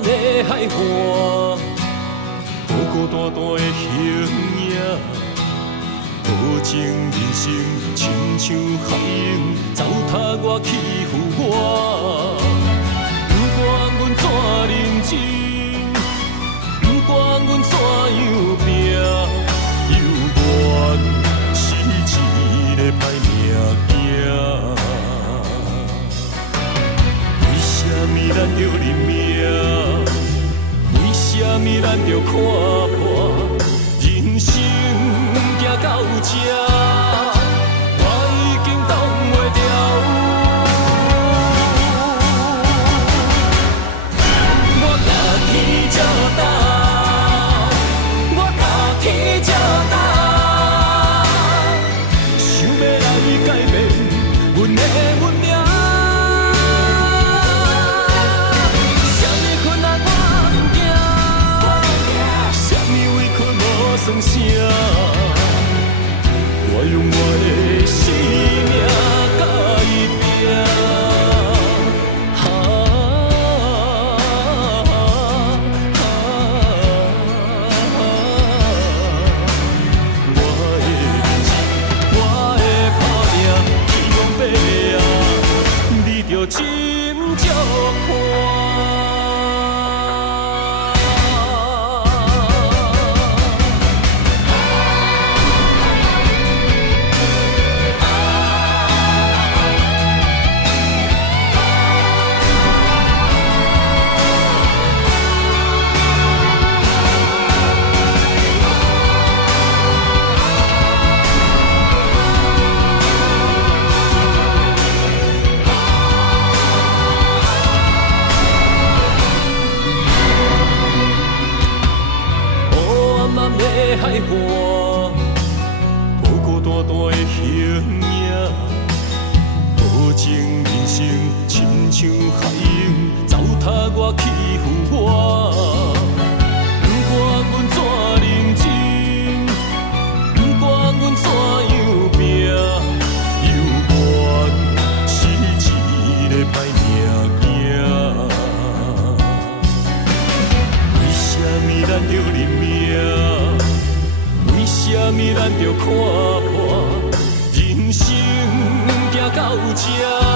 的海岸，孤孤单单的形影，无情人生亲像海涌，糟蹋我欺负我。不管阮怎认真，不管阮怎样拼，犹原是一个歹命行。为什么咱着认命？为什么咱着看破？人生行到这，我已经挡袂牢。我甲天照答，我甲天照答，想要来改变阮的运命。什么困难我毋惊，什么委屈无算啥。我用我的生命甲伊拼，我的认真，我的打拼，希望要赢，你着真足看。海岸，孤孤单单的形影，无情人生亲像海涌，糟蹋我欺负我。不管阮怎认真，不管阮怎样拼，犹原是一个歹命行。为什么咱着认命？为什么咱着看破？人生行到这。